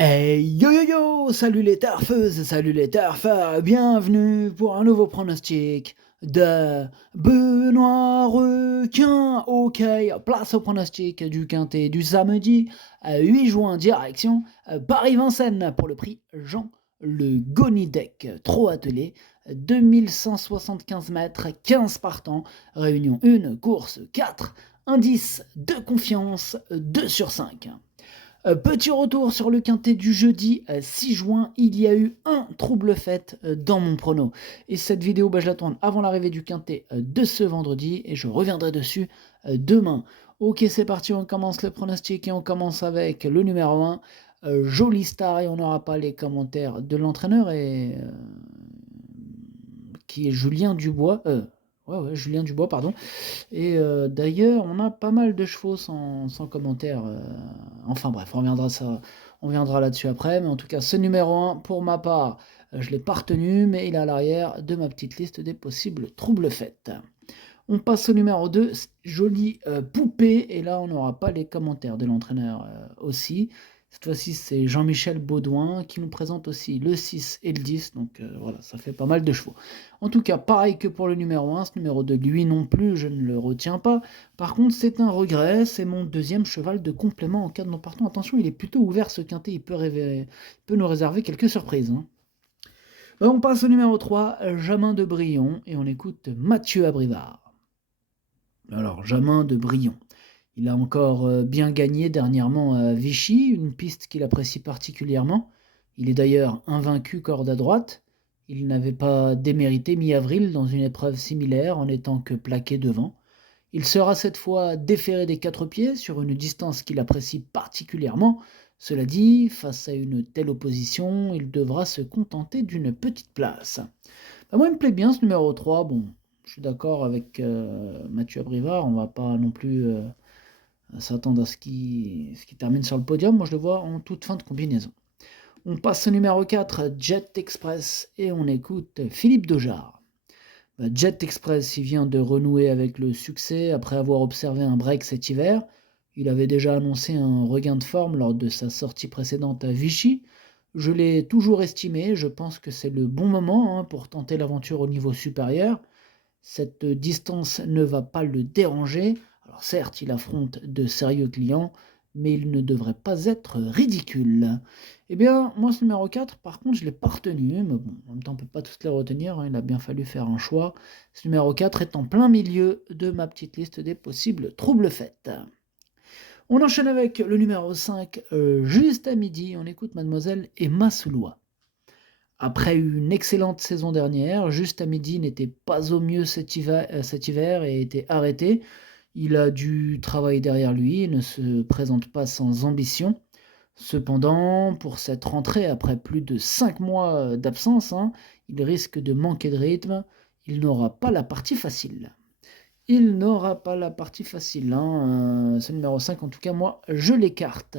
Hey yo yo yo! Salut les tarfeuses, salut les tarfeurs, bienvenue pour un nouveau pronostic de Benoît Requin. Ok, place au pronostic du Quintet du samedi 8 juin, direction Paris-Vincennes pour le prix Jean Le Gonidec. Trop attelé, 2175 mètres, 15 partants, réunion 1, course 4, indice de confiance 2 sur 5. Petit retour sur le quintet du jeudi 6 juin, il y a eu un trouble fait dans mon prono. Et cette vidéo, je la tourne avant l'arrivée du quintet de ce vendredi et je reviendrai dessus demain. Ok, c'est parti, on commence le pronostic et on commence avec le numéro 1, Jolie Star, et on n'aura pas les commentaires de l'entraîneur et qui est Julien Dubois. Julien Dubois, pardon. Et d'ailleurs, on a pas mal de chevaux sans commentaire. Enfin bref, on reviendra là-dessus après. Mais en tout cas, ce numéro 1, pour ma part, je ne l'ai pas retenu, mais il est à l'arrière de ma petite liste des possibles troubles faits. On passe au numéro 2, jolie poupée. Et là, on n'aura pas les commentaires de l'entraîneur aussi. Cette fois-ci, c'est Jean-Michel Baudouin qui nous présente aussi le 6 et le 10. Donc voilà, ça fait pas mal de chevaux. En tout cas, pareil que pour le numéro 1, ce numéro 2, lui non plus, je ne le retiens pas. Par contre, c'est un regret, c'est mon deuxième cheval de complément en cas de non partant. Attention, il est plutôt ouvert ce quintet, il peut nous réserver quelques surprises. On passe au numéro 3, Jamin de Brion, et on écoute Mathieu Abrivard. Alors, Jamin de Brion. Il a encore bien gagné dernièrement à Vichy, une piste qu'il apprécie particulièrement. Il est d'ailleurs invaincu corde à droite. Il n'avait pas démérité mi-avril dans une épreuve similaire en étant que plaqué devant. Il sera cette fois déféré des 4 pieds sur une distance qu'il apprécie particulièrement. Cela dit, face à une telle opposition, il devra se contenter d'une petite place. Moi, il me plaît bien ce numéro 3. Bon, je suis d'accord avec Mathieu Abrivard, on va pas non plus s'attendre à ce qu'il termine sur le podium. Moi, je le vois en toute fin de combinaison. On passe au numéro 4, Jet Express, et on écoute Philippe Dojard. Jet Express, il vient de renouer avec le succès après avoir observé un break cet hiver. Il avait déjà annoncé un regain de forme lors de sa sortie précédente à Vichy. Je l'ai toujours estimé, je pense que c'est le bon moment pour tenter l'aventure au niveau supérieur. Cette distance ne va pas le déranger. Alors certes, il affronte de sérieux clients, mais il ne devrait pas être ridicule. Eh bien, moi, ce numéro 4, par contre, je ne l'ai pas retenu, mais bon, en même temps, on ne peut pas tous les retenir, il a bien fallu faire un choix. Ce numéro 4 est en plein milieu de ma petite liste des possibles troubles faits. On enchaîne avec le numéro 5, juste à midi, on écoute Mademoiselle Emma Soulois. Après une excellente saison dernière, juste à midi n'était pas au mieux cet hiver et était arrêté. Il a du travail derrière lui et ne se présente pas sans ambition. Cependant, pour cette rentrée, après plus de 5 mois d'absence, il risque de manquer de rythme. Il n'aura pas la partie facile. Il n'aura pas la partie facile. Ce numéro 5, en tout cas, moi, je l'écarte.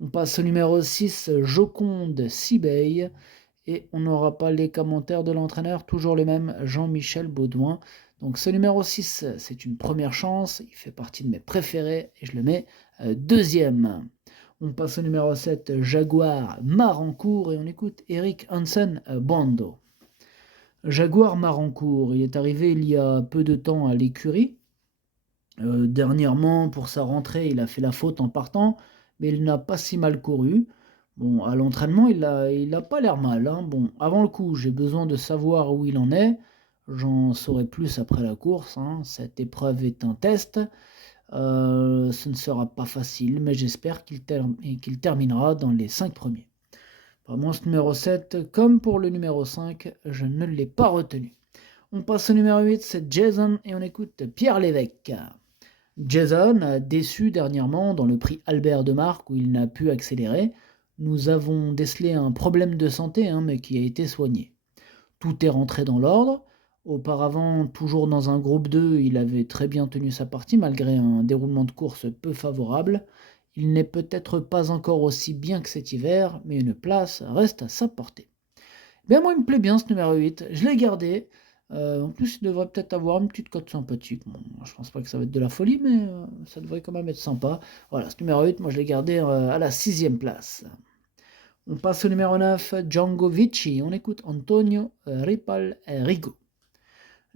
On passe au numéro 6, Joconde Sibey. Et on n'aura pas les commentaires de l'entraîneur, toujours le même, Jean-Michel Baudouin. Donc ce numéro 6, c'est une première chance, il fait partie de mes préférés et je le mets deuxième. On passe au numéro 7, Jaguar Marancourt, et on écoute Eric Hansen Bando. Jaguar Marancourt, il est arrivé il y a peu de temps à l'écurie. Dernièrement, pour sa rentrée, il a fait la faute en partant, mais il n'a pas si mal couru. Bon, à l'entraînement, il a pas l'air mal. Bon, avant le coup, j'ai besoin de savoir où il en est. J'en saurai plus après la course. Cette épreuve est un test. Ce ne sera pas facile, mais j'espère qu'il terminera dans les 5 premiers. Moi, ce numéro 7, comme pour le numéro 5, je ne l'ai pas retenu. On passe au numéro 8, c'est Jason, et on écoute Pierre Lévesque. Jason a déçu dernièrement dans le prix Albert de Marque où il n'a pu accélérer. Nous avons décelé un problème de santé, mais qui a été soigné. Tout est rentré dans l'ordre. Auparavant, toujours dans un groupe 2, il avait très bien tenu sa partie malgré un déroulement de course peu favorable. Il n'est peut-être pas encore aussi bien que cet hiver, mais une place reste à sa portée. Moi, il me plaît bien ce numéro 8. Je l'ai gardé. En plus, il devrait peut-être avoir une petite cote sympathique. Bon, je pense pas que ça va être de la folie, mais ça devrait quand même être sympa. Voilà, ce numéro 8, moi je l'ai gardé à la 6e place. On passe au numéro 9, Django Vici. On écoute Antonio Ripal Rigo.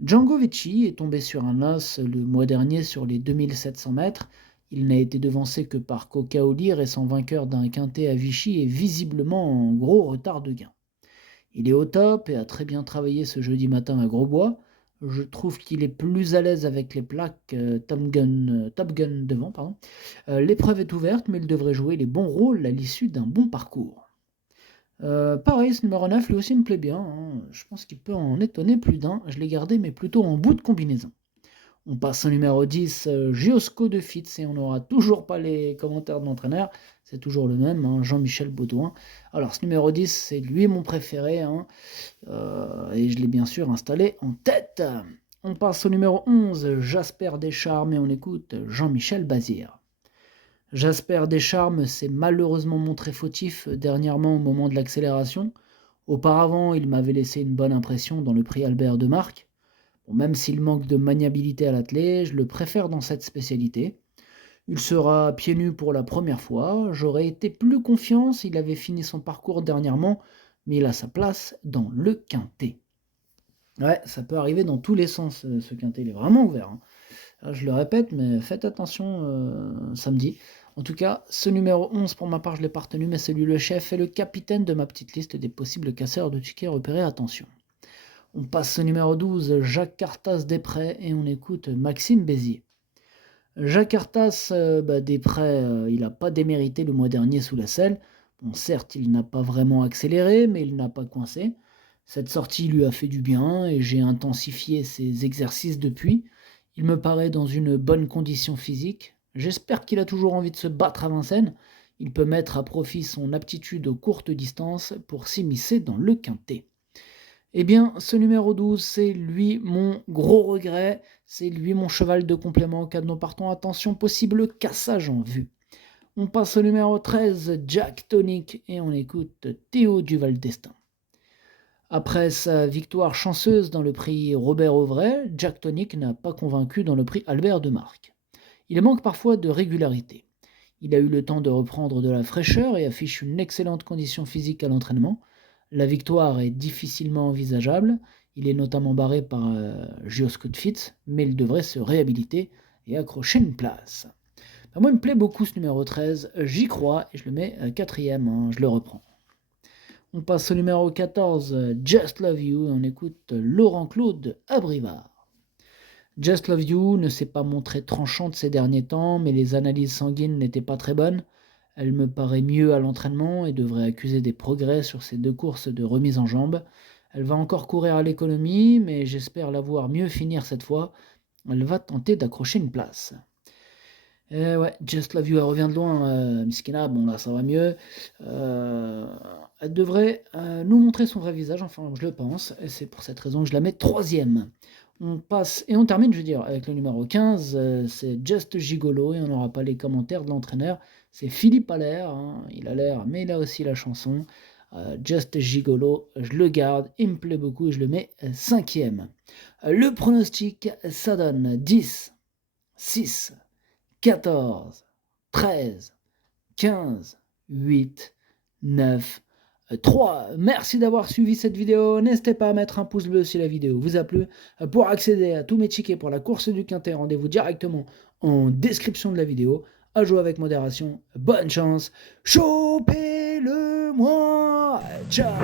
Django Vici est tombé sur un as le mois dernier sur les 2700 mètres. Il n'a été devancé que par Coca-Oli, récent vainqueur d'un quintet à Vichy et visiblement en gros retard de gain. Il est au top et a très bien travaillé ce jeudi matin à Grosbois. Je trouve qu'il est plus à l'aise avec les plaques Top Gun devant. L'épreuve est ouverte, mais il devrait jouer les bons rôles à l'issue d'un bon parcours. Pareil, ce numéro 9, lui aussi me plaît bien, hein. Je pense qu'il peut en étonner plus d'un. Je l'ai gardé, mais plutôt en bout de combinaison. On passe au numéro 10, Giosco de Fitz, et on n'aura toujours pas les commentaires de l'entraîneur. C'est toujours le même, hein, Jean-Michel Baudouin. Alors, ce numéro 10, c'est lui mon préféré, hein, et je l'ai bien sûr installé en tête. On passe au numéro 11, Jasper Descharmes, et on écoute Jean-Michel Bazir. Jasper Descharmes s'est malheureusement montré fautif dernièrement au moment de l'accélération. Auparavant, il m'avait laissé une bonne impression dans le prix Albert de Marque. Bon, même s'il manque de maniabilité à l'attelé, je le préfère dans cette spécialité. Il sera pieds nus pour la première fois. J'aurais été plus confiant s'il avait fini son parcours dernièrement, mais il a sa place dans le quintet. Ouais, ça peut arriver dans tous les sens, ce quintet. Il est vraiment ouvert, hein. Je le répète, mais faites attention samedi. En tout cas, ce numéro 11, pour ma part, je ne l'ai pas retenu, mais c'est lui le chef et le capitaine de ma petite liste des possibles casseurs de tickets repérés. Attention. On passe au numéro 12, Jacques Cartas Després, et on écoute Maxime Bézier. Jacques Cartas Després, il n'a pas démérité le mois dernier sous la selle. Bon, certes, il n'a pas vraiment accéléré, mais il n'a pas coincé. Cette sortie lui a fait du bien et j'ai intensifié ses exercices depuis. Il me paraît dans une bonne condition physique. J'espère qu'il a toujours envie de se battre à Vincennes. Il peut mettre à profit son aptitude aux courtes distances pour s'immiscer dans le quintet. Eh bien, ce numéro 12, c'est lui mon gros regret. C'est lui mon cheval de complément au cas de nos partants. Attention, possible cassage en vue. On passe au numéro 13, Jack Tonic, et on écoute Théo Duval d'Estaing. Après sa victoire chanceuse dans le prix Robert Auvray, Jack Tonic n'a pas convaincu dans le prix Albert de Marque. Il manque parfois de régularité. Il a eu le temps de reprendre de la fraîcheur et affiche une excellente condition physique à l'entraînement. La victoire est difficilement envisageable. Il est notamment barré par Giosco de Fitz, mais il devrait se réhabiliter et accrocher une place. Moi, il me plaît beaucoup ce numéro 13. J'y crois et je le mets quatrième, hein, je le reprends. On passe au numéro 14, Just Love You, et on écoute Laurent Claude Abrivard. Just Love You ne s'est pas montrée tranchante ces derniers temps, mais les analyses sanguines n'étaient pas très bonnes. Elle me paraît mieux à l'entraînement et devrait accuser des progrès sur ses 2 courses de remise en jambe. Elle va encore courir à l'économie, mais j'espère la voir mieux finir cette fois. Elle va tenter d'accrocher une place. Ouais, Just Love You, elle revient de loin, Miskina, bon là ça va mieux. Elle devrait nous montrer son vrai visage, enfin je le pense, et c'est pour cette raison que je la mets 3e. On passe, et on termine, je veux dire, avec le numéro 15, c'est Just Gigolo, et on n'aura pas les commentaires de l'entraîneur, c'est Philippe Allaire, hein, il a l'air, mais il a aussi la chanson. Just Gigolo, je le garde, il me plaît beaucoup, et je le mets 5e. Le pronostic, ça donne 10, 6, 14, 13, 15, 8, 9, 3. Merci d'avoir suivi cette vidéo. N'hésitez pas à mettre un pouce bleu si la vidéo vous a plu. Pour accéder à tous mes tickets pour la course du Quintet, rendez-vous directement en description de la vidéo. À jouer avec modération. Bonne chance. Chopez-le-moi. Ciao.